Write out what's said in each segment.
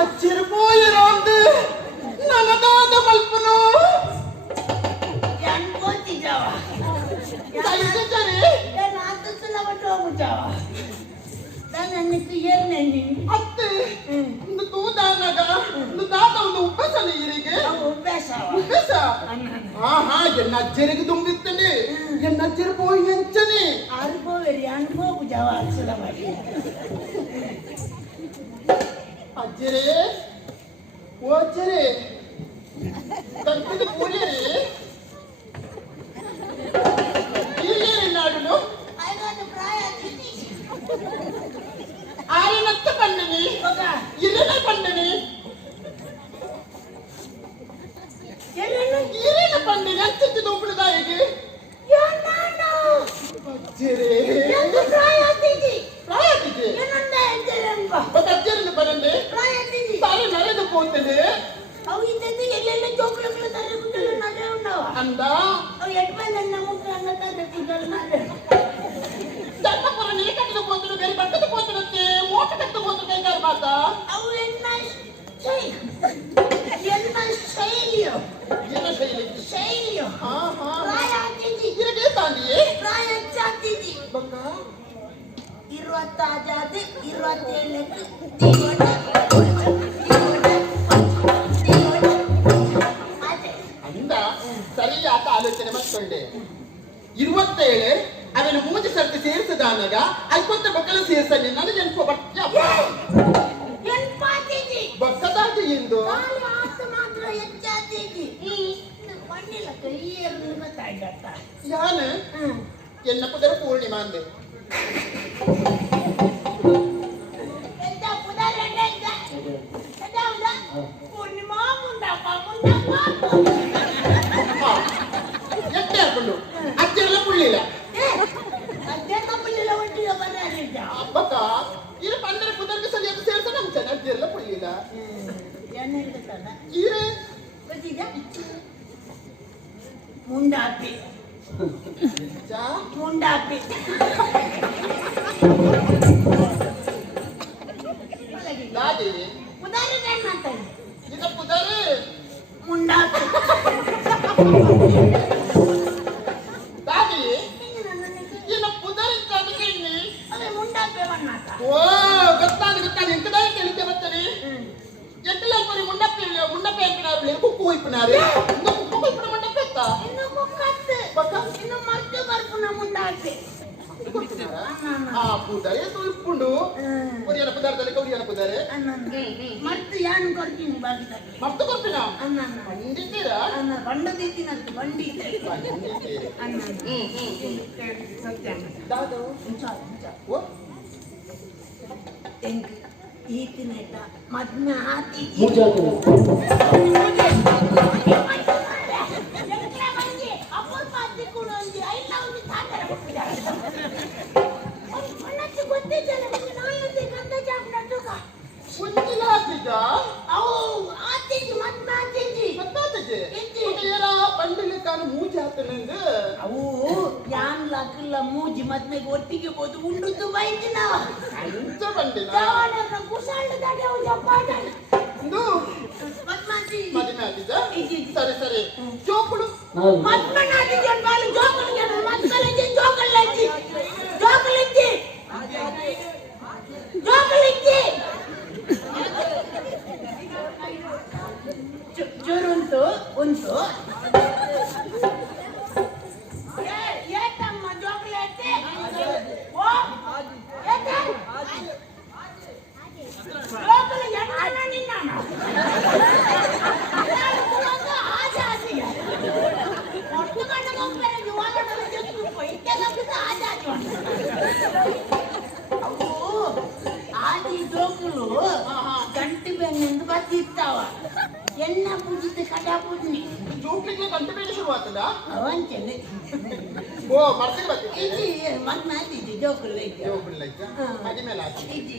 ಅಚ್ಚಿರಬೋಯಿರೋಂದು ನನಗಾದ ಮಲ್ಪನು ಅನ್ಕೋತಿ ಜಾವ ಸರಿ ನಾನು ಆತಲ್ಲ ಒಟ್ಟು ಹೋಗು ಜಾವ ನಾನು ಅನ್ನಕ್ಕೆ ಏನು ನೆನ್ನಿ ಅತ್ತೆ ಒಂದು ತೂದಾನಾಗ ಒಂದು ತಾತ ಒಂದು ಉಪ್ಪಸನ ಇರಿಗೆ ಉಪೇಶ ಉಪ್ಪಸ ಆಹಾ ಎನ್ನ ಅಜ್ಜರಿಗೆ ತುಂಬಿತ್ತನೆ ಎನ್ನ ಅಜ್ಜರ போய் ಎಂಚನೆ ಅನುಭವರಿ ಅನುಭವ ಜಾವ ಅಸಲ ಮಾಡಿ ಅಜ್ಜರೇ ಓ ಅಜ್ಜರೇ ತಂಪಿದ ಪೂರ್ಯರೇ ಇಲ್ಲೇರಿ ನಾಡುನು ಐವತ್ತು ಪ್ರಾಯ ಆರಿನತ್ತ ಪಂಡನಿ ಇರನ ಪಂಡನಿ ಇರನ ಪಂಡನಿ ಅಂಚಿತ್ತು ದೂಪಳದಾಯಿಗೆ ಅಜ್ಜರೇ ಪ್ರಾಯತಿಗೆ ಅಜ್ಜರನ್ನು ಬರಂದೆ ತಾನು ನರೆದು ಹೋಗ್ತದೆ ಅವು ಇದ್ದದ್ದು ಎಲ್ಲೆಲ್ಲ ಜೋಕುಳಗಳು ತರಬಿಟ್ಟು ನಡೆ ಉಂಡವ ಅಂದ ಅವು ಎಟ್ಟ ನನ್ನ ಮುಖ ಅನ್ನ ತರಬಿಟ್ಟು ನಡೆ ಧರ್ಮಪುರ ನೀಕಟ್ಟದ ಹೋದ್ರು ಬೇರೆ ಬಟ್ಟದ ಹೋದ್ರಂತೆ ಮೋಟ ಕಟ್ಟ ಹೋದ್ರು ಕೈಗಾರ ಮಾತ ಅವು ಎನ್ನ ಶೈಲಿಯೋ ಏನ ಶೈಲಿ ಶೈಲಿಯೋ ಹಾ ಹಾ ಪ್ರಾಯ ಆಗ್ತಿದ್ದಿ ಇರಗೆ ತಾಂಡಿಯೇ ಪ್ರಾಯ ಹೆಚ್ಚಾಗ್ತಿದ್ದಿ ಬಕ್ಕ 20 ಆಜಾದಿ 27 ಅಂದ ಸರಿಯಾದ ಆಲೋಚನೆ ಮಾಡ್ಕೊಂಡೆ 27 ಅವನು ಮೂಜಿ ಸರ್ತಿ ಸೇರಿಸದಾನಾಗ 50 ಮಕ್ಕಳು ಸೇರಿಸಲಿ ನನಗೆ ನೆನಪು ಬಕ್ಕದಾಗಿ ಎಂದು ಮಾತ್ರ ಹೆಚ್ಚಾಗ್ತಿದ್ದಿ ಮಣ್ಣಿಲ್ಲ ಕೈಯೇರು ತಾಯ್ಗಟ್ಟ ಯಾನು ಎನ್ನ ಕುದರ ಪೂರ್ಣಿಮಾ ಅಂದೆ ಪೂರ್ಣಿಮಾ ಮುಂಡಪ್ಪ ಎಟ್ಟೆ ಹಾಕೊಂಡು ಅಜ್ಜೆಲ್ಲ ಪುಳ್ಳಿಲ್ಲ ಅಜ್ಜನ ಪುಳ್ಳಿಲ್ಲ ಒಟ್ಟಿಗೆ ಬರಾರಿದ್ದ ಬಕ್ಕ ಇದು ಪಂದರ ಕುದರ್ಗೆ ಸರಿಯಾದ ಸೇರ್ಸ ನಮ್ ಚೆನ್ನ ಅಜ್ಜೆಲ್ಲ ಪುಳ್ಳಿಲ್ಲ ಏನು ಹೇಳ್ತಾನ ಈರೆ ಗೊತ್ತಿದ್ದ ಮುಂಡಾಪಿ ಮುಂಡಾಪಿ ದಾದಿ ಉದಾಹರಣೆ ಏನ್ ಮಾಡ್ತಾನೆ ಈಗ ಕುದರೆ ಮುಂಡಾಪಿ ದಾದಿ ಈಗ ಕುದರೆ ಅದಕ್ಕೆ ಇನ್ನಿ ಅವೇ ಮುಂಡಾಪಿ ಮಾಡ್ತ ಓ ಗೊತ್ತಾನೆ ಎಂತದ ಕೇಳಿಕೆ ಬರ್ತಾನೆ ಎಟ್ಟಲ ಪರಿ ಮುಂಡಪ್ಪಿ ಅಂಕನಾರು ಕುಕ್ಕು ಹೋಯ್ಪನಾರು ಇನ್ನು ಕುಕ್ಕು ಹೋಯ್ಪನ ಮುಂಡಪ್ಪಿ ಎತ್ತ ಇನ್ನು ಮುಕ್ಕತ್ತು ಬಕ್ಕ ಇನ್ನು ಮತ್ತೆ ಬರ್ಪುನ ಮುಂಡಾಪಿ ಆ ಕೂದರೆ ತುಳ್ಕೊಂಡು ಪುರಿಯನ ಪದಾರ್ಥದಲ್ಲಿ ಕೌರಿಯನ ಪುದರೆ ಮತ್ತೆ ಯಾನು ಕೊಡ್ತೀನಿ ಬಾಗಿಲಲ್ಲಿ ಮತ್ತೆ ಕೊಡ್ತೀನ ಅನ್ನ ಖಂಡಿತೀರಾ ಅನ್ನ ಬಂಡದಿತ್ತಿನಂತೆ ಬಂಡಿ ಅನ್ನ ಸತ್ಯ ದಾದು ಓ ಈತಿನ ಮದ್ಮೆ ಹಾಕಿ ಅಪೂರ್ವ ಹತ್ತಿಕೊಂಡು ಒಂದು ಐಲ್ಲ ಒಂದು ಸಾಗರ ಗೊತ್ತಿದ್ದಲ್ಲ ನಾಯಿ ಗಂಧ ಚಾಪಡ ಕುಂಚಿಲ ಹಾಕಿದ್ದ ಅವು ಆತಿದ್ದಿ ಮದ್ಮೆ ಆತಿದ್ದಿ ಗೊತ್ತಾತಕ್ಕೆ ಏನ ಬಂಡಲಿ ಕಾನು ಮೂಜಿ ಹಾಕ್ತಾನಂಗ ಅವು ಯಾನ್ ಲಕ್ಕಲ್ಲ ಮೂಜಿ ಮದ್ಮೆಗೆ ಒಟ್ಟಿಗೆ ಹೋದು ಉಂಡುತ್ತು ಬೈತಿ ನಾವ ಎಂತ ಬಂಡಿನ ಕುಸಾಂಡ ದಾಡಿ ಅವು ಜಪ್ಪಾಟ ಇದು ಮದ್ಮಾತಿ ಮದುವೆ ಆಗಿದ್ದ ಸರಿ ಜೋಕುಳು ಮದ್ಮನಾದಿ ಜನ್ಮಾಲು ಜೋಕುಳಿಗೆ ಮದ್ಮನಾದಿ ಜೋಕುಳಂತಿ ಜೋಕುಳಿಂತಿ ಜೋಕುಳಿಂತಿ ಜೋರುಂಟು ಉಂಟು ಏತಮ್ಮ ಜೋಕುಳಂತಿ ಓ ಏತ ಜೋಕುಳು ಎಣ್ಣ ನಿನ್ನ ಆದಿ ಜೋಕುಲು ಗಂಟು ಬೆನ್ನೆಂದು ಬತ್ತಿರ್ತಾವ ಎನ್ನ ಪೂಜಿತ ಕಟಾ ಪೂಜನಿ ಜೋಕ್ಲಿಗೆ ಗಂಟೆ ಬೇಡ ಶುರು ಆಗ್ತದ ಅವಂಚನೆ ಓ ಮರ್ತಿಗೆ ಬರ್ತಿದ್ದೆ ಇಜ್ಜಿ ಮದ್ಮಾತಿದ್ದಿ ಜೋಕುಲು ಇದ್ದ ಜೋಕುಳು ಇದ್ದ ಅದಿ ಮೇಲೆ ಹಾಕಿ ಇಜ್ಜಿ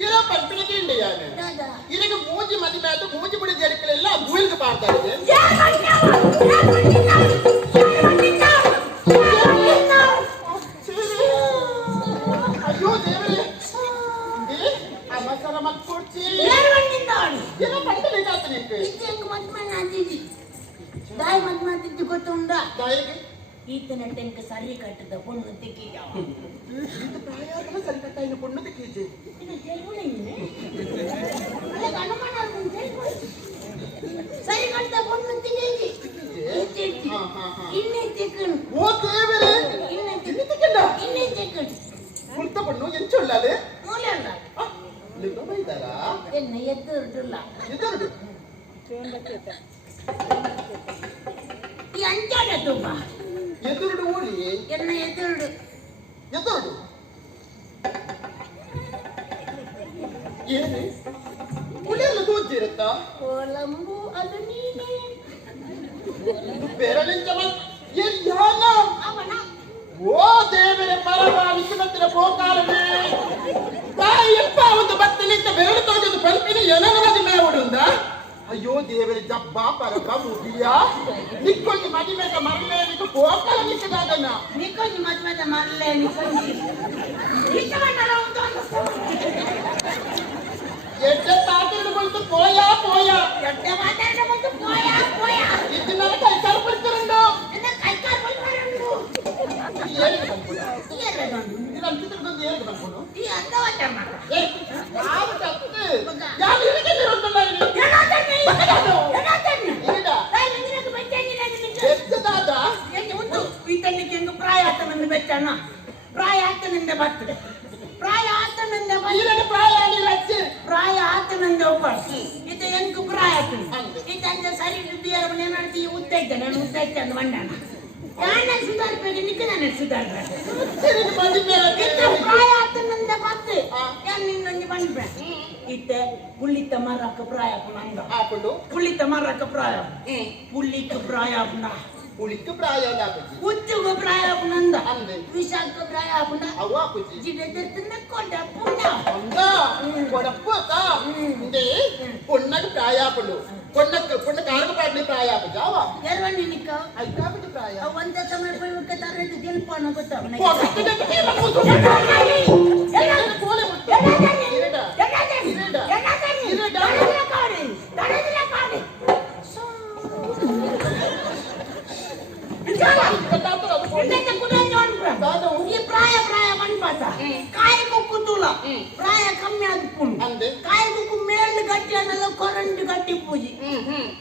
ಇರೋ ಪಂಪಿನಿಗೆ ಇಂಡಿ ಯಾನೆ ದಾದಾ ಇದಕ್ಕೆ ಮೂಜಿ ಮದುವೆ ಆಯ್ತು ಮೂಜಿ ಬಿಡಿ ಜರಿಕಲೆಲ್ಲ ಗೂಳಿಗೆ ಪಾಡ್ತಾ ಇದೆ ಅಯ್ಯೋ ದೇವರೇ ಆ ಬೇಸರ ಮಕ್ಕಳ್ಚಿ ಯಾರು ಬಂದಿದ್ದಾಳು ಏನೋ ಪಂಡಲಿ ಕಾತನಿಕ್ಕೆ ಇದು ಹೆಂಗ್ ಮತ್ ಮಾತಿದ್ದಿ ದಾಯಿ ಮತ್ ಮಾತಿದ್ದು ಗೊತ್ತುಂಡ ದಾಯಿಗೆ ಈತನ ಟೆಂಕ ಸರಿ ಕಟ್ಟದ ಪೊಣ್ಣು ತೆಕ್ಕಿದ್ದಾವ ಇದು ಪ್ರಾಯದ ಸರಿ ಕಟ್ಟಾಯಿನ ಪೊಣ್ಣು ತೆಕ್ಕೀಜೆ ಸರಿ ಕಟ್ಟ ಪೊಣ್ಣು ತೆಕ್ಕಿ ಇನ್ನೇ ತೆಕ್ಕನು ಓ ದೇವರೇ ಇನ್ನೇ ತೆಕ್ಕಂಡ ಇನ್ನೇ ತೆಕ್ಕನು ಕುಳಿತ ಪೊಣ್ಣು ಎಂಚೊಳ್ಳಾಲೆ ಮೂಲೆ ಅಲ್ಲ ಲಿಂಗ ಬೈದಾರಾ ಎನ್ನ ಎದ್ದುರ್ದಿಲ್ಲ ಎದುರು ಈ ಅಂಚಾಡ ತುಂಬ ಎದುರು ಓಡಿ ಎನ್ನ ಎದುರು ಎದುರು ಏನು ಉಳಿಯಲ್ಲ ತೋಚಿರುತ್ತಾ ಕೋಲಂಬು ಅದು ನೀನೇ ಬೆರಳಿಂದ ಎಲ್ಲ ಅವನ ಓ ದೇವರೇ ಪರಮ ವಿಶ್ವತ್ತಿನ ಗೋಕಾಲವೇ ತಾಯಿ ಎಪ್ಪ ಒಂದು ಬತ್ತನಿಂದ ಬೆರಳು ತೋಜದು ಪಲ್ಪಿನ ಎನನದಿ ಮೇವುಡುಂದ ಅಯ್ಯೋ ದೇವರೇ ಜಬ್ಬ ಪರಪ ಮುಗಿಯ ನಿಕ್ಕೊಂದು ಮದಿಮೆಗ ಮರಲೇ ನಿಕ್ಕ ಗೋಕಾಲ ನಿಕ್ಕದಾಗನ ನಿಕ್ಕೊಂದು ಮದ್ವೆದ ಮರಲೇ ನಿಕ್ಕೊಂದು ನಿಕ್ಕವನ್ನಲ್ಲ ಒಂದು ಎಡ್ಡೆ ತಾತಿರು ಬಂದು ಪೋಯಾ ಪೋಯಾ ಎಡ್ಡೆ ಮಾತಾಡ ಬಂದು ಪೋಯಾ ಪೋಯಾ ಇದನ್ನ ಕೈಕಾಲು ಬಿಡ್ತಿರಂಡು ನಿನ್ನ ಕೈಕಾಲು ಬಂದ್ಬಾರಂಡು ಏನಿಗೆ ಬಂದ್ಬಿಡ ಏರಗೊಂಡು ಇದು ಅಂತಿದ್ರದ್ದು ಏನಿಗೆ ಬಂದ್ಬಿಡು ಈ ಅಂದವಟ ಮಾಡ ಯಾವ ತಪ್ಪು ಯಾವ ಇರಿಗೆ ಇರೋದಲ್ಲ ಇಲ್ಲಿ ಏನಾದನ್ನಿ ಮಗನದು. ಏನಾದನ್ನಿ ಏನಿದ ತಾಯಿ ನಿನಗೆ ಬೆಚ್ಚಂಗಿಲ್ಲ ನಿನಗೆ ಎತ್ತದಾದ ಏನು ಒಂದು ಈತನಿಗೆ ಹೆಂಗ ಪ್ರಾಯ ಆತನಿಂದ ಬೆಚ್ಚಣ್ಣ ಪ್ರಾಯ ಆತನಿಂದ ಬರ್ತದೆ ಪ್ರಾಯ ಆತನಿಂದ ಈರನ ಪ್ರಾಯ ಆಗಿಲ್ಲ ಅಚ್ಚಿ ಪ್ರಾಯ ಆತನಿಂದ ಒಬ್ಬ ಈತ ಹೆಂಗ ಪ್ರಾಯ ಆತನ ಹಂಗೆ. ಈತಂದ ಸರಿ ಬಿಯರ್ ಏನಾಡ್ತಿ ಉದ್ದ ಇದ್ದ ನಾನು ಉದ್ದ ಇದ್ದ ಅಂದ ಮಂಡಣ ನಾನು ಸುಧಾರಿಸ್ಬೇಕು ನಿಕ್ಕ ನಾನು ಸುಧಾರಿಸ್ಬೇಕು ಸಿರಿನ ಮದಿಮೆ ಈತ ಪ್ರಾಯ ಆತನಿಂದ ಬರ್ತದೆ ಹಾ. ನಾನು ನಿನ್ನೊಂದು ಬಂದ್ಬೆ ಈತ ಪುಳ್ಳಿತ ಮರಕ ಪ್ರಾಯ ಪುನಂದ ಹಾಕೊಂಡು ಪುಳ್ಳಿತ ಮರಕ ಪ್ರಾಯ ಪುಳ್ಳಿಕ ಪ್ರಾಯ ಪುನ ಉಳಿತು ಪ್ರಾಯ ಆಗುಜಿ ಉಚ್ಚುಗ ಪ್ರಾಯ ಪುನಂದ ಅಂದೆ ವಿಶಾಖ ಪ್ರಾಯ ಪುನ ಅವ ಆಗುಜಿ ಜಿಡೆದೆತ್ತನ ಕೊಡ ಪುನ ಅಂದ ಕೊಡಪ್ಪತ ಇಂದೆ பொண்ணக்கு ಪ್ರಾಯ ಆಪಳು பொண்ண ಕಾರಕ ಪಾಡ್ಲಿ ಪ್ರಾಯ ಆಗುಜಾವ ಎರವಣ್ಣಿ ನಿಕ್ಕ ಐತಾಬಿಟ್ಟು ಪ್ರಾಯ ಅವಂತ ಸಮಯ ಪೈವಕ ತರದು ದಿಲ್ಪನ ಗೊತ್ತಾವನ ಹೋಗತ್ತೆ ಕೇಳ ಕೂತು ಕೋಲೆ ಮುಟ್ಟು ಇರಡ ಈ ಪ್ರಾಯ ಪ್ರಾಯ ಮನ್ಪಾತ ಕಾಯಿ ಕುಕ್ಕು ತುಲ ಪ್ರಾಯ ಕಮ್ಮಿ ಆದ್ಪುಂಡು ಅಂದೆ ಕಾಯಿ ಕುಕ್ಕು ಮೇಲ್ದು ಗಟ್ಟಿ ಅನ್ನಲ್ಲ ಕೊರಂಟು ಗಟ್ಟಿ ಪೂಜಿ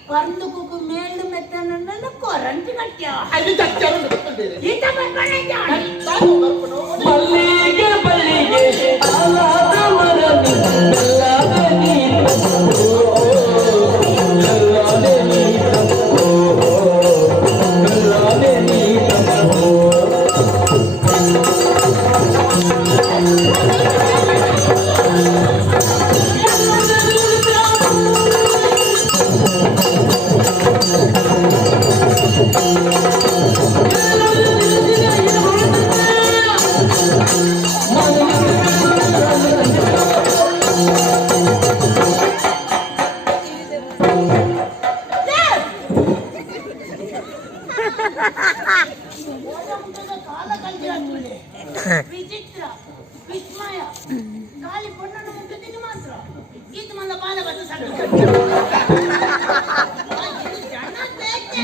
ಪರಂದು ಕುಕ್ಕು ಮೇಲ್ದು ಮೆತ್ತನಲ್ಲ ಕೊರಂಟು ಗಟ್ಟಿ ಅಲ್ಲಿ ಚಚ್ಚರು ಗೊತ್ತಿದೆ ಈತ ಬರ್ಬಾನೆ ಜಾಣ ನಾನು ಬರ್ಕೊಂಡು ಮಲ್ಲಿಗೆ ಮಲ್ಲಿಗೆ ಆಲಾದ ಮರದಿ ಬೆಲ್ಲದ ನೀರು ಬೆಲ್ಲದ ನೀರು ಬೆಲ್ಲದ ನೀರು ಕಾಲ ಕಂಚಿರಾಗ್ತದೆ ವಿಚಿತ್ರ ವಿಸ್ಮಯ ಖಾಲಿ ಪೊಣ್ಣನ್ನು ಮುಟ್ಟುತ್ತೀನಿ ಮಾತ್ರ ಇದು ಮಲ್ಲ ಬಾಲ ಬತ್ತ ಸಣ್ಣ ಜನ ಬೇಕೆ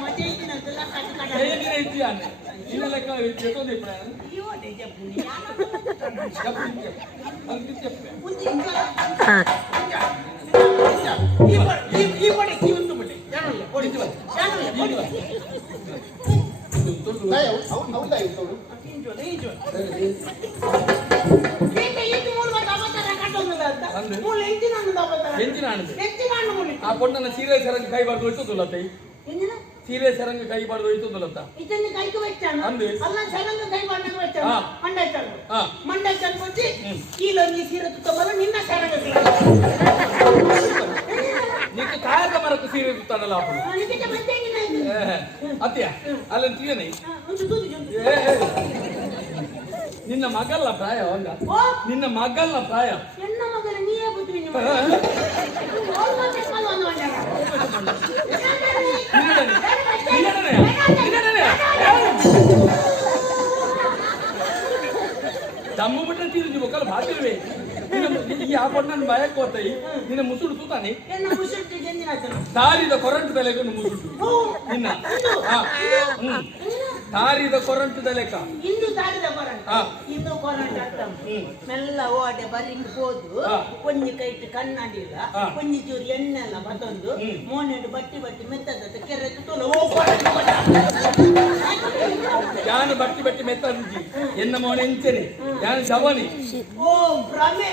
ಮಜೆ ಇದ್ದಿನಂತೆಲ್ಲ ಕಟ್ಟು ಕಟ್ಟ ಹೇಗಿನ ಇದ್ದೀಯಾನೆ ನಿನ್ನ ಲೆಕ್ಕ ಎತ್ತೋದೆ ಪ್ರಾಣ ಅಯ್ಯೋ ನಿಜ ಪುಣ್ಯ ಅಂತ చెప్పే ಮುಂದೆ ಇಂಜಲ ಈ ಬಡಿ ಜೀವಂತ ಬಡಿ ಯಾನಲ್ಲ ಓಡಿ ಜೀವ ಯಾನಲ್ಲ ದಯ ಹೌದಾ ಇರ್ತೋಡು ಆ ಪೊಣ್ಣನ ಸೀರೆ ಸರಂಗ ಕೈ ಬಾರ್ದು ಹೋಯ್ತದಲ್ಲ ತೈ ಸೀರೆ ಸರಂಗ ಕೈ ಬಾರ್ದು ಹೋಯ್ತದಲ್ಲ ಅಂದೆ. ಹಾ. ಮಂಡೈ ಚಂದ್ಬಿಟ್ಟು ಕೀಲೊಂದು ಸೀರೆ ತಗೊಂಡು ನಿನ್ನ ಸರಂಗ నీకు కాయక మరకు సీరియస్ ఇస్తానಲ್ಲ అప్పుడు అత్తయ్య అలా తీయని ನಿನ್ನ ಮಗಲ್ಲ ಪ್ರಾಯ ಅವಂಗ ನಿನ್ನ ಮಗಲ್ಲ ಪ್ರಾಯ ಎನ್ನ ಮಗನ ನೀಯೇ ಬುದ್ಧಿ దమ్ము బిడ్డ తీరు ఒకళ్ళు బాధ్యులవే ఈ ఆపడి నన్ను భయకపోతాయి నిన్న ముసుడు తూతాని ಎನ್ನ ಮುಸುಟ್ಟು ಗೆಂದಿನ ದಾರಿದ ಕೊರಂಟು ತಲೆಗೆ ಮುಸುಡು ನಿನ್ನ ದಾರಿದ ಕೊರಂಟು ತಲೆಕ ಇಂದು ದಾರಿದ ಕೊರಂಟ ಇಂದು ಕೊರಂಟ ಅರ್ಥಂ ಮೆಲ್ಲ ಓಡೆ ಬರಿಂದು ಹೋದು ಕೊಂಜಿ ಕೈಟ್ ಕಣ್ಣಾಡಿಲ್ಲ ಕೊಂಜಿ ಚೂರು ಎಣ್ಣೆಲ್ಲ ಬತ್ತೊಂದು ಮೋನೆಡು ಬಟ್ಟಿ ಬಟ್ಟಿ ಮೆತ್ತದ ಕೆರೆಕ್ಕೆ ತೋಲ ಓ ಕೊರಂಟ ಯಾನು ಬಟ್ಟಿ ಬಟ್ಟಿ ಮೆತ್ತಂಜಿ ಎನ್ನ ಮೋನೆ ಎಂಚನೆ ಯಾನು ಜವನಿ ಓ ಭ್ರಮೆ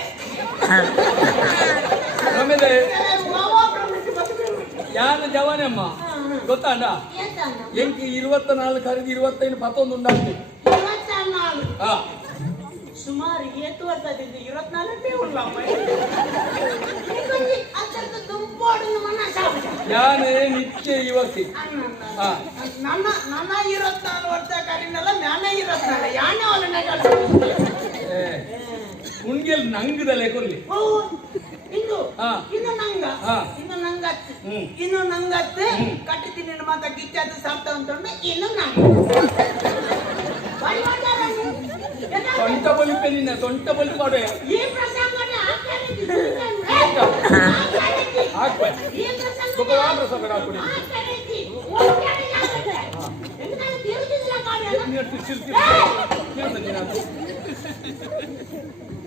ಭ್ರಮೆದೆ ಯಾನು ಜವನಿ ಅಮ್ಮ ಗೊತ್ತಾಂಡ ಎಂಕಿ 24 ಖರೀದಿ 25 11 ಉಂಟಾಗ್ತಿ 24 ಸುಮಾರು 7 ವರ್ಷದಿಂದ 24 ಉಳ್ಳಪ್ಪ ಅದರ ದುಂಬೋಡಿನ ಮನಸ ಯಾನೇ ನಿತ್ಯ ಯುವತಿ ನನ್ನ 24 ವರ್ಷ ಕರಿನಲ್ಲ ನಾನೇ 24 ಯಾನೇ ಅವಳನ್ನ ಉಂಗೆಲ್ ನಂಗದಲೆ ಕೊಲ್ಲಿ ಇನ್ನು ನಂಗತ್ತು ಕಟ್ಟಿದ್ದೀನಿ ಮಾತ ಗಿಚ್ಚಾದ ಸಾಪ್ತ ಅಂತಂದು ಇನ್ನು ಸೊಂಟ ಬಲಿಪೆ ನಿನ್ನ ಸೊಂಟ ಬಲಿ ಮಾಡೆ ಈ ಪ್ರಸಂಗನ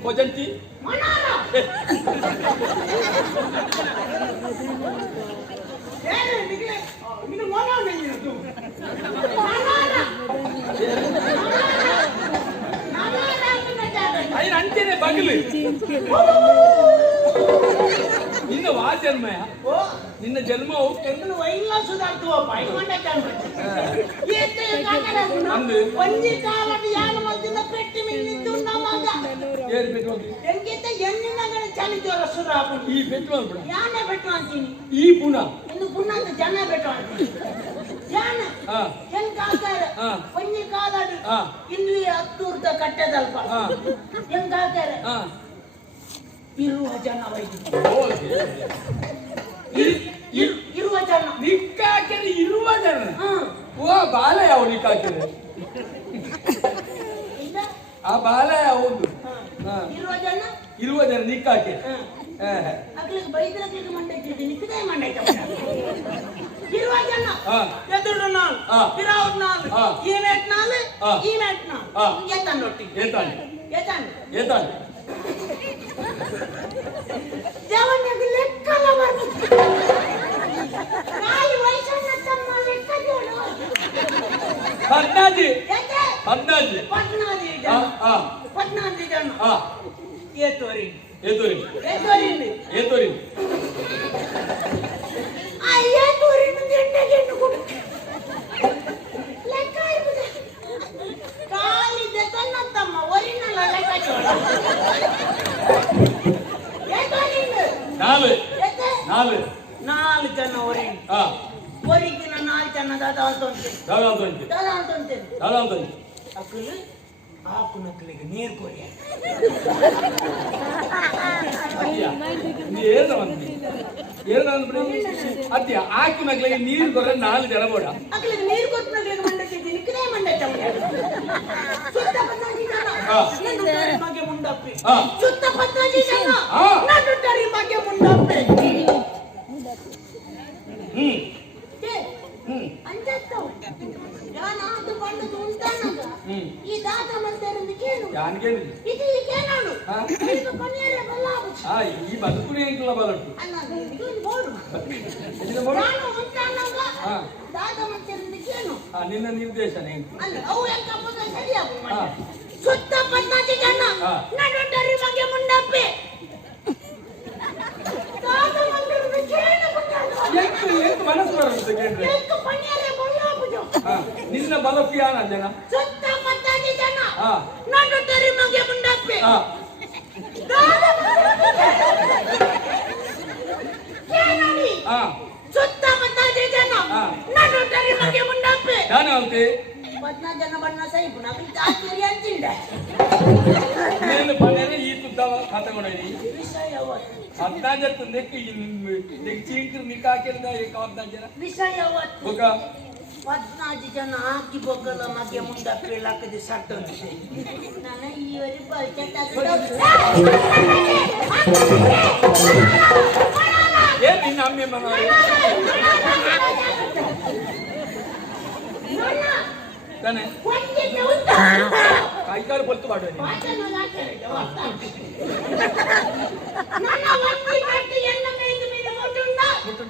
ಭೋಜಂತಿ ఆయన అంటేనే బగులు నిన్న వాజన్మయ నిన్న జన్మవు ಎಂದನು ವೈಲ್ಲ ಸುಧಾರ್ತುವ ಪೈಕೊಂಡ ಅಂದು ಒಂಜಿ ಕಾಲದ ಯಾನ ಮದ್ದಿನ ಪೆಟ್ಟಿ ಮಿನ್ನಿದ್ದು ನಮಗ ಏರ್ ಪೆಟ್ಟು ಎಂಗಿತ ಎನ್ನಿನಗನ ಚಳಿ ಜ್ವರ ಸುರಾಪು ಈ ಪೆಟ್ಟು ಅಲ್ಪಡ ಯಾನೆ ಪೆಟ್ಟು ಅಂತೀನಿ ಈ ಪುಣ ಇನ್ನು ಪುಣ ಅಂತ ಜನ ಪೆಟ್ಟು ಅಂತೀನಿ ಯಾನ ಹೆಂಗ್ ಕಾಕಾರ ಒಂಜಿ ಕಾಲದ ಇಲ್ಲಿ 10 ರೂಪಾಯಿ ಕಟ್ಟದಲ್ಪ ಹೆಂಗ್ ಕಾಕಾರ ಇರುವ ಜನ ಇರುವ ಜನ ನಿಕ್ಕಾಕೆರೆ ಇರುವ ಜನ ಓ ಬಾಲ ಯಾವ ನಿಕ್ಕಾಕೆರೆ ಆ ಬಾಲ ಯಾವುದು ಇರುವ ಜನ ನಿಕ್ಕಾಕೆ ಅಕ್ಲಿಗೆ ಬೈದ್ರಕ್ಲಿಗೆ ಮಂಡೈತಿ ನಿಕ್ಕದೇ ಮಂಡೈತ ಇರುವ ಜನ ಎದುರು ನಾಲ್ ಇರಾವ್ ನಾಲ್ ಈ ಮ್ಯಾಟ್ ನಾಲ್ ಎತ್ತಾನ್ ರೊಟ್ಟಿ ಏತಾನ್ ದೇವನಿಗೆ ಲೆಕ್ಕಲ್ಲ ಬರ್ತದೆ ನಾಯಿ ವಯಸ್ಸನ್ನ ತಮ್ಮ ಲೆಕ್ಕ ಜೋಡು ಪದ್ನಾಜಿ ಜನ ಏತೋರಿ ಆ ಏತೋರಿ ಗೆಂಡು ಕೊಡು ಲೆಕ್ಕ ಇರ್ತದೆ ಕಾಲಿದೆ ತನ್ನ ತಮ್ಮ ಒರಿನಲ್ಲ ಲೆಕ್ಕ ಜೋಡು ನಾಲ್ ಜನ ಒರಿಗಿನ 4 ಜನ ದಾದಾ ಅಕ್ಕಲು ಆಕುನಕ್ಕಲಿಗೆ ನೀರು ಕೊರಿಯ ಅತ್ಯ ಆಕಿನಗ್ಲಿಗೆ ನೀರು ಕೊರ 4 ಜನ ಬೋಡ ಅಕ್ಕಲಿಗೆ ನೀರು ಕೊಟ್ಟನಗ್ಲಿಗೆ ಮಂಡಕ್ಕಿದ್ದೀನಿ ನಿಕ್ಕನೇ ಮಂಡಕ್ಕ ಸುತ್ತ 15 ಜನ ನಡುಟರಿ ಮಗೆ ಮುಂಡಪ್ಪಿ ಸುತ್ತ 15 ಜನ ನಡುಟರಿ ಮಗೆ ಮುಂಡಪ್ಪಿ ಅಂಜತ್ತವು ಯಾನಾದು ಬಂಡದು ಉಂಟನ್ನಗ ಈ ದಾತ ಮಂತರನಿಗೇನು ಇದು ಈಗೇನಾನು ಇದು ಕೊನೆಯರೆ ಬಲ್ಲಾಬು ಈ ಬದುಕುನೇ ಇಂಕಲ ಬಲಟ್ಟು ಅಲ್ಲ ಇದು ಬೋಡು ನಾನು ಉಂಟನ್ನಗ ದಾತ ಮಂತರನಿಗೇನು ನಿನ್ನ ನಿರ್ದೇಶನ ಅಲ್ಲ ಅವು ಯಾಕಪ್ಪ ಸರಿಯಾಗು ಸುತ್ತ 15 ಜನ ನಡುಟರಿ ಮಗೆ ಮುಂಡಪ್ಪಿ ದಾತ ಮಂತರನಿಗೇನು ಎಂಟು ಮನಸ್ಸು ಬರುತ್ತೆ ಕೇಂದ್ರ ನಿನ್ನ ಬಲಪಿಯಾನ ಜನ ಸುತ್ತ 15 ಜನ ನಡುಟರಿ ಮಗೆ ಮುಂಡಪ್ಪಿ ಸುತ್ತ 15 ಜನ ನಡುಟರಿ ಮಗೆ ಮುಂಡಪ್ಪಿ ನಾನು ಹೇಳ್ತೆ 15 ಜನ ಬಣ್ಣ ಸೈಪು ನಾವು ಆಶ್ಚರ್ಯ ಅಂತಿಂಡ నేను పనేన ఈ తుద్దవ ఖాతగొనని ವಿಷಯ ಅವತ್ತು 15 తుందెకి నెక్కి చీంకర్ నికాకెల్దా ఏ కావద్దా జర ವಿಷಯ ಅವತ್ತು ఒక 14 ಜನ ಆಗಿ ಬೊಕ್ಕಲ ಮಗೆ ಮುಂದೆ ಬೀಳಾಕದೆ ಸತ್ತೋಗಿದೆ ನಾನು ಈವರೆಗೆ ಬಲ್ಕೆಟ್ ಏನ್ ನಿನ್ನ ಅಮ್ಮೆ ಮನ ತಾನೆ ಕೈಕಾಲು ಕೊಲ್ತು ಮಾಡುವ ಮುಟ್ಟುಂಡ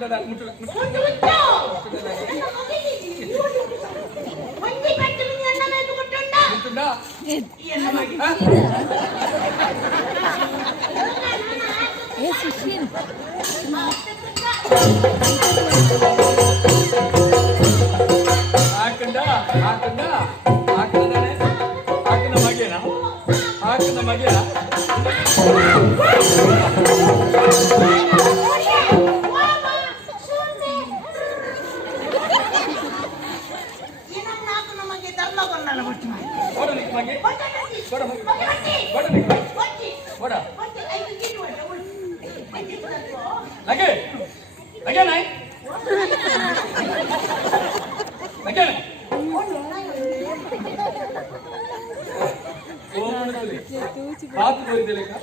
ಹಾಕನ ಮಗೇನ लगे लगे नहीं लगे नहीं ओ मन बोले बात बोल दे लेका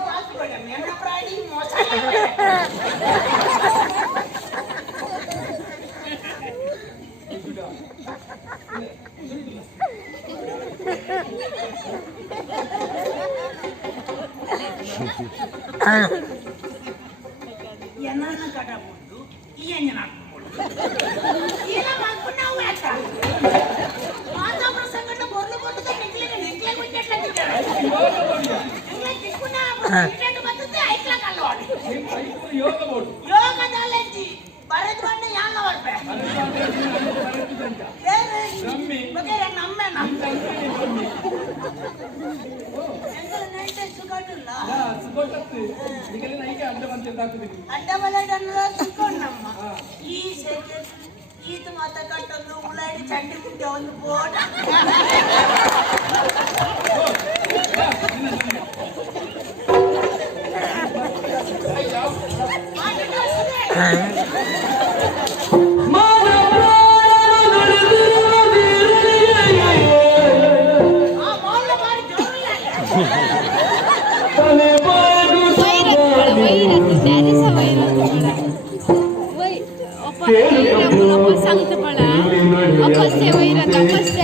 बात बोले मेरा प्राणी मोसा ಎನ್ನ ಕಡಬಹುದು ಈ ಎಂಜನ ಏನ ಮಾಡ್ಕೊಂಡಾವು ಯಾಕ ಮಾತಾ ಪ್ರಸಂಗನ borlu ಕೊಟ್ಟದ ನೆಕ್ಲೆ ಕೊಟ್ಟೆಟ್ಲತ್ತಿದ್ದಾರೆ ನೆಕ್ಲೆ ತಿಕ್ಕುನ ಇಟ್ಟ ಬರ್ತದೆ ಐಕ್ಲ ಕಲ್ಲವಾಡಿ ಯೋಗದಲ್ಲಂಜಿ ಬರೆದು ಬಂದ ಯಾನ ವರ್ಪೆ ನಮ್ಮಿ ಬಗ್ಗೆ ನಮ್ಮೆ ನಮ್ಮ ಎಂಗಲ ನೆಂಟೆ ಸುಗಡುಲ್ಲ ಸುಗೋಟತ್ತು ನಿಗಲೆ ನೈಗೆ ಅಡ್ಡ ಬಂತೆ ತಾಕುದಿಲ್ಲ ಅಡ್ಡ ಬಲಡನ್ನ ಸುಕೊಂಡಮ್ಮ ಈ ಸೆಕೆ ಈತ ಮಾತ ಕಟ್ಟೊಂದು ಉಳ್ಳಾಡಿ ಚಂಡಿ ಮುಂದೆ ಒಂದು ಬೋಟ सांगते पडा अपस्य वैरत अपस्य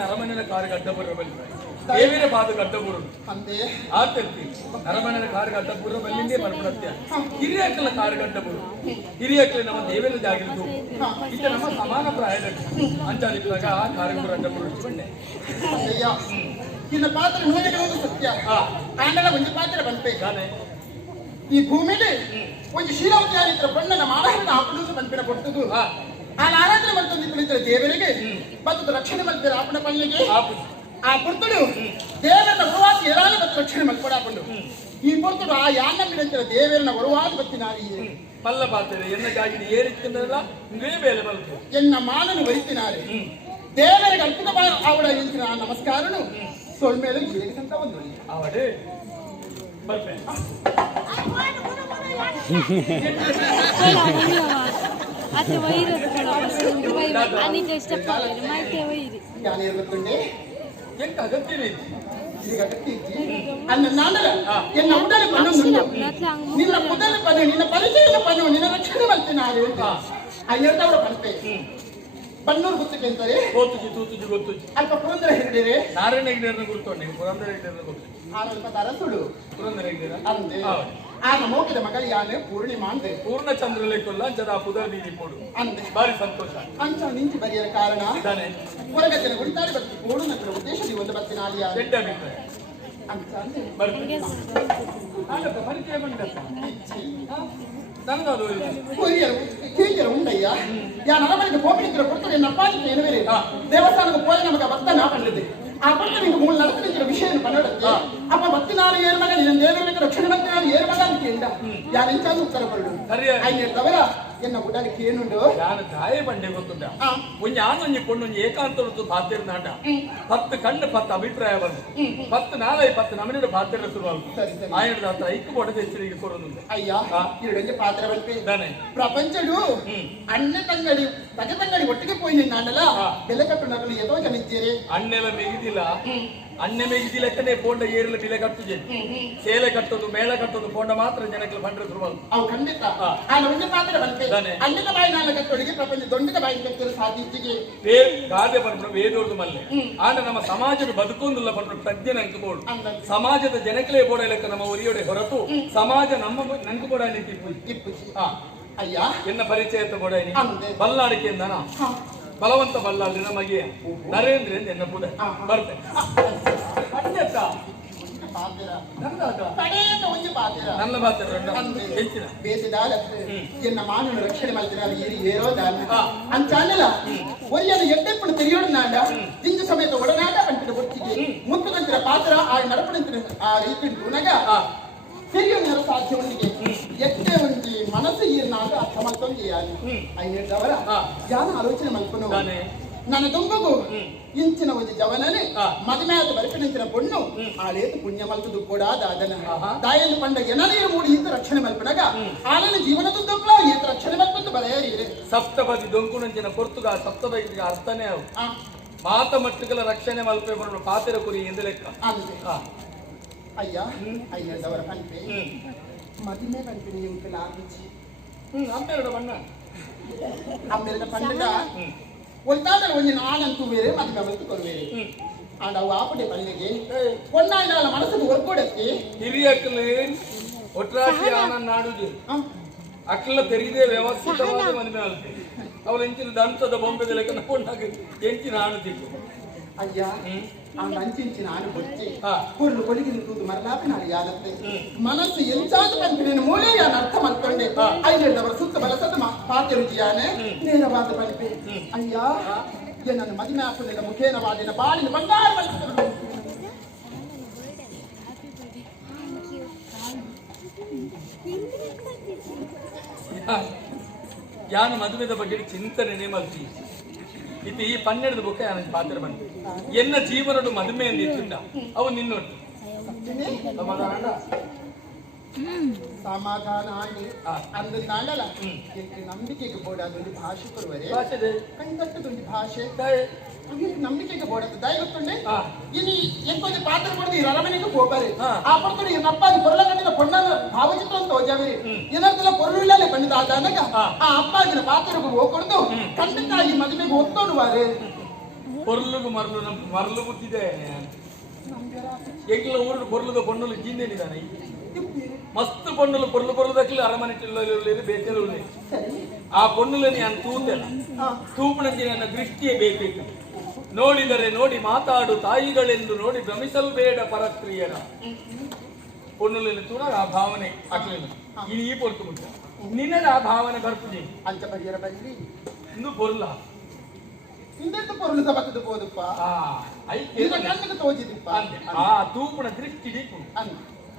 ನರಮನೆಯ ಕಾರಿಗೆ ಅಡ್ಡಪುರ ಬಲ್ಲಿ ದೇವಿನ ಪಾದ ಅಡ್ಡಪುರ ಆತರ್ತಿ ನರಮನೆಯ ಕಾರಿಗೆ ಅಡ್ಡಪುರ ಬಲ್ಲಿಂದೇ ಬರ್ಬಿಡತ್ತೆ ಹಿರಿಯಕ್ಕಲ ಕಾರಿಗೆ ಅಡ್ಡಪುರ ಹಿರಿಯಕ್ಕಲೆ ನಮ್ಮ ದೇವೇನ ಜಾಗಿರ್ದು ಇತ್ತ ನಮ್ಮ ಸಮಾನ ಪ್ರಾಯದ ಅಂಚಾಲಿದ್ದಾಗ ಆ ಕಾರಿಗೆ ಅಡ್ಡಪುರ ಇಟ್ಕೊಂಡೆ ಇನ್ನ ಪಾತ್ರ ನೋಡಿ ಸತ್ಯ ಆಂಡಲ ಒಂದು ಪಾತ್ರ ಬಂದ್ಬೇಕಾನೆ ಈ ಭೂಮಿಲಿ ಒಂದು ಶೀಲಾವತಿಯಾಗಿದ್ದ ಬಣ್ಣನ ಮಾನವನ ಆಪಣಕ್ಕೆ ಪಂಪಿನ ಕೊಡ್ತದು ಆ ಆರಾಧನೆ ಮಾಡ್ತಂದು ಕುಳಿತರ ದೇವರಿಗೆ ಮತ್ತು ರಕ್ಷಣೆ ಮಾಡ್ತಾರೆ ಆಪಣ ಪಳ್ಳಿಗೆ ಆ ಪುರ್ತಡು ದೇವರನ್ನ ಗುರುವಾದ ಏರಾಲ ಮತ್ತು ರಕ್ಷಣೆ ಮಾಡ್ಕೊಡಾಕೊಂಡು ಈ ಪುರ್ತಡು ಆ ಯಾನಂಬಿಡಂತರ ದೇವರನ್ನ ಗುರುವಾದ ಬತ್ತಿನಾರಿ ಮಲ್ಲ ಪಾತ್ರೆ ಎನ್ನ ಜಾಗಿನ ಏರಿತ್ತಿನಲ್ಲ ಇಂಗೇ ಬೇಲೆ ಬಲ್ತು ಎನ್ನ ಮಾನನು ವರಿತಿನಾರೆ ದೇವರಿಗೆ ಅದ್ಭುತವಾದ ಆವಡ ಎಂಚಿನ ಆ ನಮಸ್ಕಾರನು ಸೊಳ್ಮೇಲೆ ಏರಿಸಂತ ಒಂದು ಅವಡೆ ಬರ್ಬೆ आता वैरच आणि इष्ट माहिती वैरी ಯಾನೇ ಇರಬೇಕಂಡೆ ಎಂತ ಅಗತ್ಯವೇ ಈಗ ಅಗತ್ಯ ಇದ್ದಿ ಅನ್ನ ನಾನರ ಎನ್ನ ಉಡಲ ಪನ್ನೊಂದು ನಿನ್ನ ಪುದಲ ಪನ್ನು ನಿನ್ನ ಪರಿಚಯದ ಪನ್ನು ನಿನ್ನ ರಕ್ಷಣೆ ಮಾಡ್ತೀನಿ ಅಂತ ಅಯ್ಯರ್ದವರ ಪಂಪೆ ಪನ್ನೂರು ಗುತ್ತಿಗೆ ಅಂತಾರೆ ಗೊತ್ತುಜಿ ತೂತುಜಿ ಗೊತ್ತುಜಿ ಅಲ್ಪ ಪುರಂದರ ಹೆಗಡೆ ನಾರಾಯಣ ಹೆಗ್ಡೆರನ್ನ ಗುರುತೊಂಡೆ ಪುರಂದರ ಹೆಗ್ಡೆರನ್ನ ಗೊತ್ತು ಆರಲ್ಪ ತರಸುಡು ಪುರಂದರ ಹೆಗ್ಡೆರ ಅಂದೆ ಆಗ ಮೋಕದ ಮಗಳು ಯಾನೆ ಪೂರ್ಣಿಮಾ ಅಂದೆ ಪೂರ್ಣ ಚಂದ್ರಲೇಖಲ್ಲ ಜದ ಪುದರ್ ಬೀದಿ ಪೋಡು ಅಂದೆ ಬಾರಿ ಸಂತೋಷ ಅಂಚ ನಿಂತು ಬರೆಯರ ಕಾರಣ ಇದಾನೆ ಹೊರಗತ್ತಿನ ಗುಡಿತಾರೆ ಬರ್ತಿ ಪೋಡು ನನ್ನ ಉದ್ದೇಶದಿ ಒಂದು ಬರ್ತೀನಿ ಆಲಿಯ ಕೆಟ್ಟ ಅಭಿಪ್ರಾಯ ಅಂತ ಅಂದೆ ಬರ್ತೀನಿ ಆಗಪ್ಪ ಪರಿಚಯ ಬಂದ ನನಗದು ಕೊರಿಯರು ಹೀಗೆಲ್ಲ ಉಂಡಯ್ಯ ಯಾ ನರಮನೆಗೆ ಹೋಗಿದ್ರೆ ಕೊಡ್ತಾರೆ ನಪ್ಪಾಜಿಗೆ ಏನು ಬೇರೆ ದೇವಸ್ಥಾನಕ್ಕೆ ಹೋಗಿ ನಮಗೆ ಭಕ್ತನ ಬಂದಿದೆ ಆ ಭಕ್ತನಿಗೆ ಮೂಲ ನಡೆಸಿದ ವಿಷಯ ಪನ್ನಡತ್ತೆ ಅಪ್ಪ ಭಕ್ತಿನಾರು ಏನ್ ಮಗ ನಿನ್ನ ದೇವರಿಗೆ ರಕ್ಷಣೆ ಮಾಡ್ತೀನಿ ಏನ್ ಮಗ ಅಂತ ಕೇಳಿದ ಯಾರ ಇಂಚಾನು ಉತ್ತರ ಬರಡು ಹೇಳ್ತವರ ಎನ್ನ ಗುಡ್ಡಕ್ಕೆ ಏನುಂಡು ನಾನು ದಾಯ ಬಂಡೆ ಗೊತ್ತುಂಡ ಒಂಜಿ ಆನೊಂಜಿ ಕೊಂಡೊಂಜಿ ಏಕಾಂತರದ್ದು ಬಾಧ್ಯರ ನಾಟ 10 ಕಣ್ಣು 10 ಅಭಿಪ್ರಾಯ ಬಂದು 10 ನಾಳೆ 10 ನಮನಿಡ ಬಾಧ್ಯರ ಶುರುವಾಗುತ್ತೆ ಆಯನದ ಹತ್ರ ಐಕ್ಕು ಕೊಡದ ಹೆಚ್ಚರಿಗೆ ಕೊರೋದು ಅಯ್ಯ ಇರಡಂಗೆ ಪಾತ್ರ ಬಂತೆ ಇದಾನೆ ಪ್ರಪಂಚಡು ಅಣ್ಣ ತಂಗಡಿ ತಗ ತಂಗಡಿ ಒಟ್ಟಿಗೆ ಪೋಯಿ ನಿನ್ನಲ್ಲ ಬೆಲೆ ಕಟ್ಟು ನಗಲು ಎದೋ ಜನಿದ್ದೀರಿ ಅಣ್ಣೆಲ್ಲ ಮೆಗಿದಿಲ್ಲ ಅಣ್ಣೆ ಮೆಗಿದಿ ಲೆಕ್ಕನೆ ಪೋಂಡ ಏರಿಲ ಬಿಲೆ ಕಟ್ಟುಜೆ ಸೇಲೆ ಕಟ್ಟೋದು ಮೇಳ ಕಟ್ಟೋದು ಪೋಂಡ ಮಾತ್ರ ಜನಕ್ಕೆ ಬಂದ್ರೆ ಶುರುವಾಗುತ್ತೆ ಅವು ಖಂಡಿತ ಆ ನೊಂದು ಪಾತ್ರ ಬಂತೆ ಅಣ್ಣದ ಬಾಯಿ ನಾಲ ಕಟ್ಟೊಳಗೆ ಪ್ರಪಂಚ ದೊಡ್ಡದ ಬಾಯಿ ಕಟ್ಟಲು ಸಾಧ್ಯತೆಗೆ ಗಾದೆ ಬಂದ್ರು ವೇದೋರ್ದು ಮಲ್ಲೆ ಆಂಡ ನಮ್ಮ ಸಮಾಜದ ಬದುಕೊಂದಿಲ್ಲ ಬಂದ್ರು ಪ್ರಜ್ಞೆ ನಂಕುಬೋಡು ಸಮಾಜದ ಜನಕಲೇ ಬೋಡ ಲೆಕ್ಕ ನಮ್ಮ ಒರಿಯೋಡೆ ಹೊರತು ಸಮಾಜ ನಮ್ಮ ನಂಕುಬೋಡ ಇಪ್ಪು ಅಯ್ಯ ಎನ್ನ ಪರಿಚಯ ತಗೋಡ ಬಲ್ಲಾಡಿಕೆಯಿಂದನ ಬಲವಂತ ಬಲ್ಲಾಡಿ ನಮಗೆ ನರೇಂದ್ರ ಎನ್ನ ಪುದ ಬರ್ತೆ ನನ್ನ ಬಾತರ ಹೆಚ್ಚಿನ ಬೇಸಿದಾಲ ಎನ್ನ ಮಾನವ ರಕ್ಷಣೆ ಮಾಡ್ತೀನಿ ಅದು ಏರೋದಾನ ಅಂಚಾನಲ್ಲ ಒರಿಯನ ಎಡ್ಡೆಪ್ಪಣ ತೆರೆಯೋಡು ನಾಡ ಇಂದು ಸಮೇತ ಒಡನಾಟ ಬಂಟಿನ ಒಟ್ಟಿಗೆ ಮುತ್ತುಗಂತಿನ ಪಾತ್ರ ಆ ನಡಪಣಂತಿನ ಆ ರೀತಿ ಉನಗ ತೆರೆಯೋಣ ಸಾಧ್ಯ ಉಂಡಿಗೆ ಎಷ್ಟೇ ಒಂಜಿ ಮನಸ್ಸು ಈರ್ನಾಗ ಅರ್ಥ ಮಾಡ್ಕೊಂಡು ಯಾರು ಐನೇದವರ ಯಾನ ಆಲೋಚನೆ ಮಾಡ್ಕೊಂಡು ನನ್ನ ದುಂಬಗು ಇಂಚಿನ ಒಂದು ಜವನನೆ ಮದುವೆಯಾದ ಬರಪಿನಂಚಿನ ಪೊಣ್ಣು ಆಲೇತು ಪುಣ್ಯ ಮಲ್ತದು ಕೂಡ ದಾದನ ತಾಯಿಯನ್ನು ಪಂಡ ಎನನೆಯ ಮೂಡಿ ಈತ ರಕ್ಷಣೆ ಮಲ್ಪನಾಗ ಆಲನ ಜೀವನದ ದುಂಬಳ ಈತ ರಕ್ಷಣೆ ಮಲ್ಪಂದು ಬರೆಯರಿ ಸಪ್ತಪದಿ ದೊಂಕುನಂಚಿನ ಪೊರ್ತುಗ ಸಪ್ತಪದಿಗೆ ಅರ್ಥನೇ ಅವು ಮಾತ ಮಟ್ಟುಗಳ ರಕ್ಷಣೆ ಮಲ್ಪೆ ಬರೋಣ ಪಾತಿರ ಕುರಿ ಎಂದು ಲೆಕ್ಕ ಅಯ್ಯ ಐನೇದವರ ಪಂಪೆ ಮದುವೆ ಪಂಪೆ ನಿಮ್ಗೆ ಲಾಭಿಸಿ ಅಮ್ಮೆರಡು ಬಣ್ಣ ಅಮ್ಮೆರಡ ಪಂಡಗ ಒಂದಾದರೆ ಒಂದು ನಾನಂತೂ ಬೇರೆ ಮತ್ತೆ ಗಮನಿಸಿ ಕೊಡುವೇರೆ ಆಂಡ ಅವು ಆಪಡೆ ಪಳ್ಳಿಗೆ ಒಂದಾಯ್ನಾಳ ಮನಸ್ಸಿಗೆ ಒರ್ಕೊಡಕ್ಕೆ ಹಿರಿಯಕ್ಕಲು ಒಟ್ರಾಶಿ ಆನಂದ ನಾಡುದು ಅಕ್ಕಲ ತೆರಿಗೆ ವ್ಯವಸ್ಥಿತವಾದ ಮದುವೆ ಅಲ್ತೆ ಅವಳ ಎಂಚಿನ ದಂತದ ಬೊಂಬೆದ ಲೆಕ್ಕ ಕೊಂಡಾಗ ಎಂಚಿನ ಆಡುತ್ತಿತ್ತು ಅಯ್ಯ ಆ ಅಂಚಿಂಚಿನ ಆಡು ಬೊಚ್ಚಿ ಪೂರ್ಣ ಕೊಲಿಗೆ ನಿಂತು ಮರಲಾಪ ನಾನು ಯಾರತ್ತೆ ಮನಸ್ಸು ಎಂಚಾದ ಪಂಪಿನ ಮೂಲೆ ಯಾನ ಅರ್ಥ ಮಾಡ್ಕೊಂಡೆ ಐದವರ ಸುತ್ತ ಬಲಸದ ಪಾತ್ಯ ರುಚಿಯಾನೆ ನೇರವಾದ ಪಂಪೆ ಅಯ್ಯ ನನ್ನ ಮದುವೆ ಹಾಕಲಿಲ್ಲ ಮುಖೇನವಾದಿನ ಬಾಳಿನ ಬಂಗಾರ ಬಳಸಿಕೊಂಡು ಯಾನು ಮದುವೆದ ಬಗ್ಗೆ ಚಿಂತನೆ ಮಲ್ತಿ ಇದು ಈ 12 ಬುಕ್ಕ ಯಾನ ಪಾತ್ರ ಬಂತು ಎನ್ನ ಜೀವನಡು ಮದುವೆ ಎಂದಿಟ್ಟ ಅವು ನಿನ್ನೊಟ್ಟು ಸಮಾಧಾನ ಆಗಿ ಅಂದ ನಾಡಲ್ಲ ನಂಬಿಕೆಗೆ ಬೋಡಾದೊಂದು ಭಾಷೆ ಕೊಡುವರೆ ಕಣ್ತಟ್ಟದೊಂದು ಭಾಷೆ ನಂಬಿಕೆಗೆ ಬೋಡದು ದಯ ಗೊತ್ತುಂಡೆ ಇನಿ ಎಂಕೊಂದು ಪಾತ್ರ ಕೊಡದು ಈ ರಮನೆಗೆ ಹೋಗ್ಬಾರೆ ಆ ಪಡ್ಕೊಂಡು ಈ ನಪ್ಪಾಗಿ ಪೊರಳಗಣ್ಣಿನ ಪೊಣ್ಣನ ಭಾವಚಿತ್ರ ಅಂತ ಹೋಜಾವೆ ಏನಾಗ್ತಲ್ಲ ಪೊರಳಿಲ್ಲೇ ಬಂದಿದ್ದಾದಾಗ ಆ ಅಪ್ಪಾಗಿನ ಪಾತ್ರಗೂ ಹೋಗ್ಕೊಡ್ದು ಖಂಡಿತ ಈ ಮದುವೆಗೆ ಒತ್ತೋಡುವಾರೆ ಪೊರ್ಲುಗು ಮರಲು ಬುದ್ಧಿದೆ ಎಂಗ್ಲ ಊರು ಪೊರ್ಲುದ ಪೊಣ್ಣಲು ಜೀಂದೇನಿದ್ದಾನೆ ಮಸ್ತ್ ಪೊಣ್ಣಲು ಪೊರ್ಲು ಅರಮನೆ ಬೇಕಲು ಆ ಪೊಣ್ಣುలని ನಾನು ತೂತೆಲ್ಲ ತೂಪಣಕ್ಕೆ ನನ್ನ ದೃಷ್ಟಿಯೇ ಬೇಕಿತ್ತು ನೋಡಿದರೆ ನೋಡಿ ಮಾತಾಡು ತಾಯಿಗಳೆಂದು ನೋಡಿ ಭ್ರಮಿಸಲು ಬೇಡ ಪರಸ್ತ್ರೀಯರ పొన్నులు చూడ ఆ భావనే అట్లేదు ఇది ఈ పొరుతుకుంటా నిన్న ఆ భావన కడుపుది ಅಂಚ ಪರಿಯರ ಬಂದ್ರಿ నువ్వు పొరుల ఇందెంత పొరులు సబకదు పోదుప్ప అయితే ఇది కన్నుకు తోజిదిప్ప ఆ తూపున దృష్టి నీకు అంది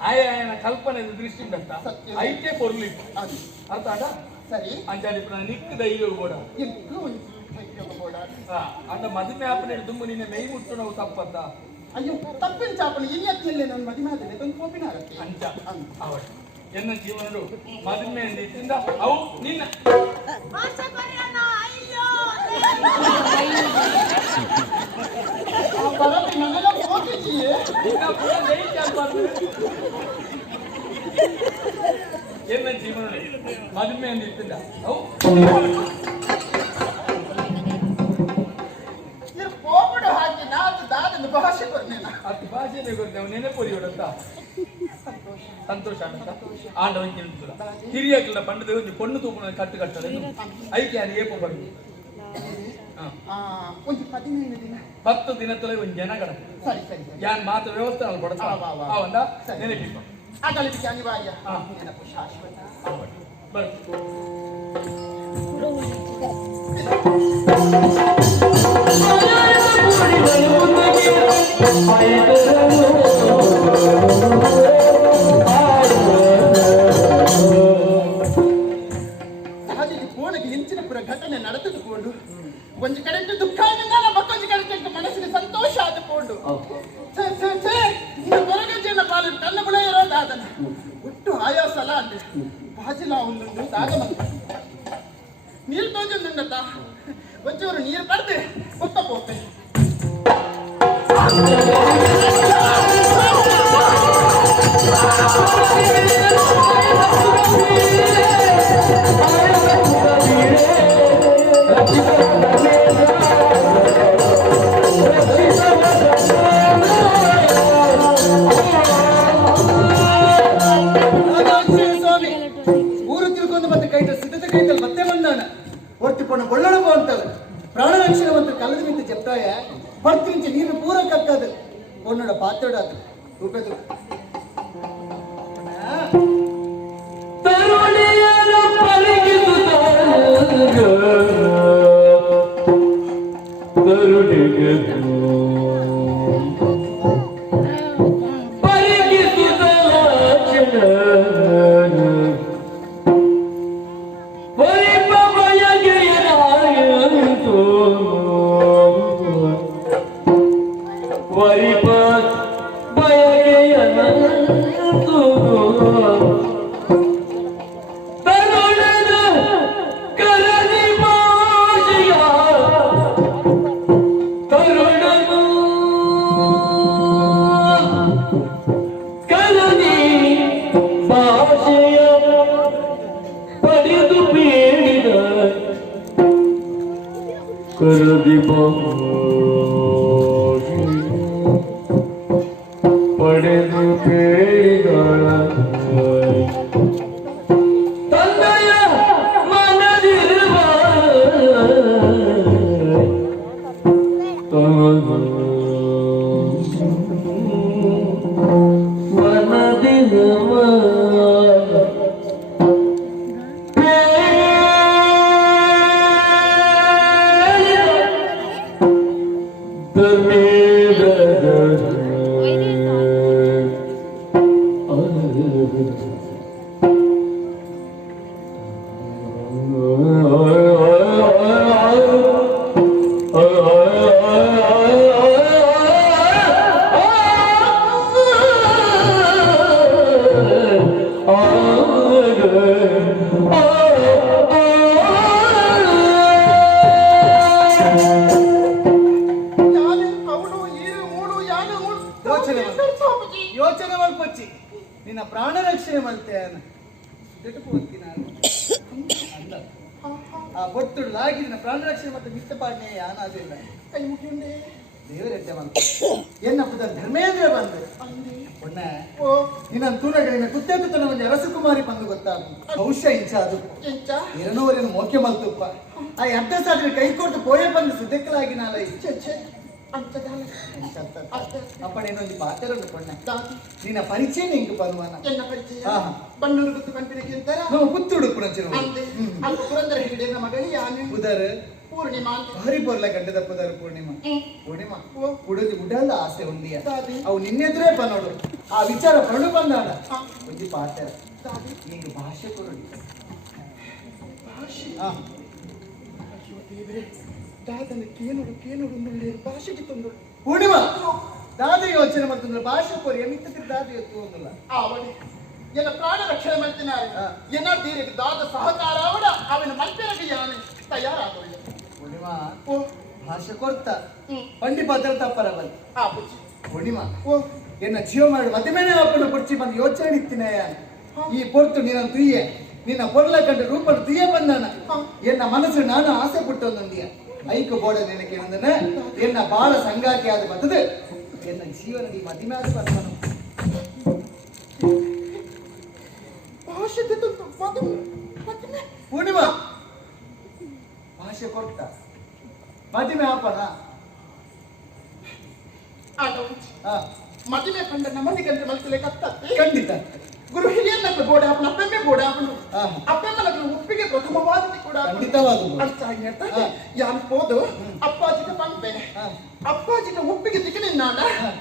ఆయన కల్పన దృష్టి ఉందంట సత్యం. అయితే పొరులు అది అర్థాడా సరే అంటే ఇప్పుడు నిక్కు ధైర్యం కూడా ఇంట్లో కూడా అంత మది మేపనేడు దుమ్ము నిన్న మెయి ముట్టున్నావు తప్పద్దా ಅಯ್ಯೋ ತಪ್ಪಿನ ಚಾಪಣ ಇನ್ನೆತ್ತಿಲ್ಲ ನನ್ನ ಮದಿ ಮಾತಲ್ಲಿ ತಂದು ಕೋಪಿನಾರತ್ತೆ ಅಂಚ ಅವಳು ಎನ್ನ ಜೀವನರು ಮದುವೆ ನಿಂತಿಂದ ಅವು ನಿನ್ನ ಬರಲಿ ನನ್ನೆಲ್ಲ ಕೋಪಿಸಿಯೇ ಎನ್ನ ಜೀವನರು ಮದುವೆ ನಿಂತಿಂದ ಅವು ಕೋಪಡು ಹಾಕಿ ನಾತು ದಾದನ್ನು ಭಾಷೆ ಕೊಡ್ನೇನ ಅತಿ ಭಾಷೆನೇ ಕೊಡ್ತೇವೆ ನೆನಪುರಿ ಹೊಡತ್ತ ಸಂತೋಷ ಅಂತ ಆಂಡವನ್ ಕೇಳ್ತದ ಹಿರಿಯಕಲ್ಲ ಪಂಡದ ಒಂದು ಪೊಣ್ಣು ತೂಪನ ಕಟ್ಟು ಕಟ್ಟದ ಐಕೆ ಅದು ಏಪ ಬರುದು ಒಂದು 15 ದಿನ 10 ದಿನದಲ್ಲಿ ಒಂದು ಜನ ಕಡ ಸರಿ ಸರಿ ಸರಿ ಯಾನ್ ಮಾತ್ರ ವ್ಯವಸ್ಥೆ ಅಲ್ಲಿ ಕೊಡ್ತಾ ಅವಂದ ನೆನಪಿಪ್ಪ ಆ ಕಲಿಪಿಕೆ ಅನಿವಾರ್ಯ ನೆನಪು ಶಾಶ್ವತ ಬರ್ರಿ ಸಹಜಕ್ಕೆ ಫೋನಿಗೆ ಹೆಂಚಿನ ಪುರ ಘಟನೆ ನಡೆದುಕೊಂಡು ಒಂದು ಕಡೆಗೆ ದುಃಖ ಮತ್ತೊಂದು ಕಡೆಗೆ ಮನಸ್ಸಿಗೆ ಸಂತೋಷ ಆದುಕೊಂಡು ಹೊರಗಜ್ಜಿನ ಪಾಲು ಕಣ್ಣ ಬುಳ ಇರೋದಾದನ ಒಟ್ಟು ಆಯಾಸಲ ಅಂದ್ರೆ ಬಾಜಿಲ ಒಂದು ದಾಗಮ ನೀರು ತೋಜುಂಡತ ಒಂಚೂರು ನೀರು ಪಡೆದೆ ಕೊತ್ತ ಪೋತೆ ಊರು ತಿಳ್ಕೊಂಡು ಮತ್ತೆ ಕೈಟ ಸಿದ್ಧತೆ ಕೈಟಲ್ಲಿ ಮತ್ತೆ ಬಂದಾನ ಒಟ್ಟಿಕೊಂಡು ಒಳ್ಳೊಳಗು ಅಂತಲ್ಲ ಪ್ರಾಣ ರಕ್ಷಣೆ ಮತ್ತು ಕಲದ ಮಿಂತ చెప్తాయ భక్తి నుంచి నీరు పూర కక్కదు ఉన్నోడ పాత్రడు అది రూపేదు తరుణియను పలికితుతాను తరుణియను ಪಡೆದು ಪೇಳಿಗಳ ತಂದೆಯ ಮನದಿರುವ ಮನದಿರುವ ಯೋಚನೆ ಮಲ್ಪಚ್ಚಿ ನಿನ್ನ ಪ್ರಾಣ ರಕ್ಷಣೆ ಮಲ್ತೆ ಆ ಬೊತ್ತುಡು ಲಾಗಿ ನಿನ್ನ ಪ್ರಾಣ ರಕ್ಷಣೆ ಮತ್ತೆ ಮಿತ್ತ ಪಾಡ್ನೆ ಯಾನ ಅದಿಲ್ಲ ಕೈ ಮುಗಿಯುಂಡೆ ದೇವರೆಡ್ಡೆ ಬಂದ ಏನ ಪುದ ಧರ್ಮೇಂದ್ರ ಬಂದ ಒಣ್ಣ ನಿನ್ನ ತೂನಗಳಿನ ಕುತ್ತೇತನ ಒಂದು ಅರಸಕುಮಾರಿ ಬಂದು ಗೊತ್ತಾಗ ಬಹುಶಃ ಇಂಚ ಅದು ಎಂಚ ಎರನೂರಿನ ಮೋಕೆ ಮಲ್ತುಪ್ಪ ಆ ಅರ್ಧ ಸಾಲಿನ ಕೈ ಕೊಟ್ಟು ಪೋಯ ಬಂದು ಸುದ್ದಕ್ಕಲಾಗಿ ನಾಲ ಛೆ ಅಂಚದಾಲ ಅಷ್ಟೇ ಅಪ್ಪನೇನೊಂದು ಪಾತ್ರರು ಕೊಣ್ಣ ದಾದಿ ನಿನ್ನ ಪರಿಚಯ ನಿಂಗೆ ಪರ್ವಾನ ಎನ್ನ ಪರಿಚಯ ಹಾ. ಬಣ್ಣೂರು ಗುತ್ತು ಕಂಪಿನಿಗೆ ಅಂತಾರ ನಾವು ಪುತ್ತೂಡು ಪುಣಚಿನ ಅಂದೆ ಅಲ್ಲ ಪುರಂದರ ಹಿಡಿಯ ಮಗಳಿ ಯಾನೆ ಉದರ್ ಪೂರ್ಣಿಮಾ ಅಂತ ಭಾರಿ ಬರ್ಲ ಗಂಟದ ಪುದರ್ ಪೂರ್ಣಿಮಾ ಪೂರ್ಣಿಮಾ ಓ. ಕುಡೋದು ಉಡಲ್ಲ ಆಸೆ ಉಂಡಿಯ ದಾದಿ ಅವು ನಿನ್ನೆದುರೇ ನೋಡು ಆ ವಿಚಾರ ಪರಡು ಬಂದಾಡ ಹಾ. ಒಂದು ಪಾತ್ರ ದಾದಿ ಈಗ ಭಾಷೆ ಕೊರಡಿ ಭಾಷೆ ಹಾ ಅಯ್ಯೋ ದೇವರೇ ದಾದನ ಕೇನುಡು ನುಳ್ಳಿ ಭಾಷೆಗೆ ತಂದು ಪೂರ್ಣಿಮಾ ದಾದ ಯೋಚನೆ ಮತ್ತೊಂದು ಭಾಷೆ ಕೊರಿ ಮಿತ್ತದ ದಾದ ಎತ್ತು ಒಂದಲ್ಲ ಅವನೇ ಎನ್ನ ಪ್ರಾಣ ರಕ್ಷಣೆ ಮಾಡ್ತಿನಾರೆ ಹಾ. ಎನ್ನ ಧೀರಿಗೆ ದಾದ ಸಹಕಾರ ಅವಡ ಅವನ ಮಲ್ಪೆರಗೆ ಯಾನೆ ತಯಾರಾಗೋಲ್ಲ ಪೂರ್ಣಿಮಾ ಓ ಭಾಷೆ ಕೊರ್ತ ಹ್ಮ್ ಪಂಡಿ ಪಾತ್ರ ತಪ್ಪರ ಬಲ್ ಆ ಬುಜ್ಜಿ ಪೂರ್ಣಿಮಾ ಓ ಎನ್ನ ಜೀವ ಮಾಡಿ ಮದುವೆನೇ ಅಪ್ಪನ ಪುಡ್ಚಿ ಬಂದು ಯೋಚನೆ ಇತ್ತಿನ ಈ ಪೊರ್ತು ನಿನ್ನ ತುಯ್ಯೆ ನಿನ್ನ ಪೊರ್ಲ ಕಂಡ ರೂಪದ ತುಯ್ಯೆ ಬಂದಾನ ಎನ್ನ ಮನಸ್ಸು ನಾನು ಆಸೆ ಪುಟ್ಟೊಂದೊಂದಿಯ ಐಕ ಬೋಡ ನಿನಗೆ ಒಂದನ ಎನ್ನ ಬಾಳ ಸಂಗಾತಿ ಆದ ಬರ್ತದೆ ಎನ್ನ ಜೀವನದಿ ಮದುವೆ ಆದ ಬರ್ತಾನು ಭಾಷೆ ತಂದು ಮದುವೆ ಪೂರ್ಣಿಮಾ ಭಾಷೆ ಕೊಟ್ಟ ಮದುವೆ ಆಪಣ ಆಗ ಬುಜ್ಜಿ ಹಾ ಮದುವೆ ಕಂಡ ನಮ್ಮನಿಗಂತ ಮಲ್ಕಲೆ ಕತ್ತತ್ತೆ ಖಂಡಿತ ಗುರು ಹಿರಿಯನ್ನಕ್ಕೆ ಬೋಡ ಹಾಪನ ಅಪ್ಪೆಮ್ಮೆ ಬೋಡ ಹಾಪನು ಹಾ. ಅಪ್ಪೆಮ್ಮನಕ್ಕೆ ಒಪ್ಪಿಗೆ ಪ್ರಥಮವಾದದ್ದು ಕೂಡ ಖಂಡಿತವಾದುದು. ಅರ್ಥ ಆಗ್ತಾ ಹಾ. ಯಾನ್ ಹೋದು ಅಪ್ಪಾಜಿಗೆ ಪಂಪೆ ಹಾ. ಅಪ್ಪಾಜಿಗೆ ಒಪ್ಪಿಗೆ ಸಿಗಲಿಲ್ಲ ಹಾ.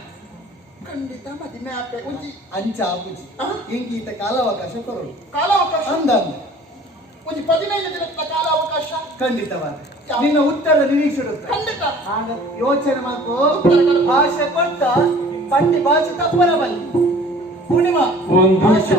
ಖಂಡಿತ ಮದುವೆ ಆಪೆ ಒಂಜಿ ಅಂಚ ಆಪುಜಿ ಹಾ. ಇಂಗೀತ ಕಾಲಾವಕಾಶ ಕೊರಡು ಕಾಲಾವಕಾಶ ಅಂದ ಒಂಜಿ 15 ದಿನದ ಕಾಲಾವಕಾಶ ಖಂಡಿತವಾದ ನಿನ್ನ ಉತ್ತರದ ನಿರೀಕ್ಷೆ ಖಂಡಿತ ಆಗ ಯೋಚನೆ ಮಾಡ್ಕೋ ಭಾಷೆ ಕೊಟ್ಟ ಪಂಡಿ ಭಾಷೆ ತಪ್ಪರ ಬಲ್ಲಿ ಪೂರ್ಣಿಮಾ ಒಂದು ಭಾಷೆ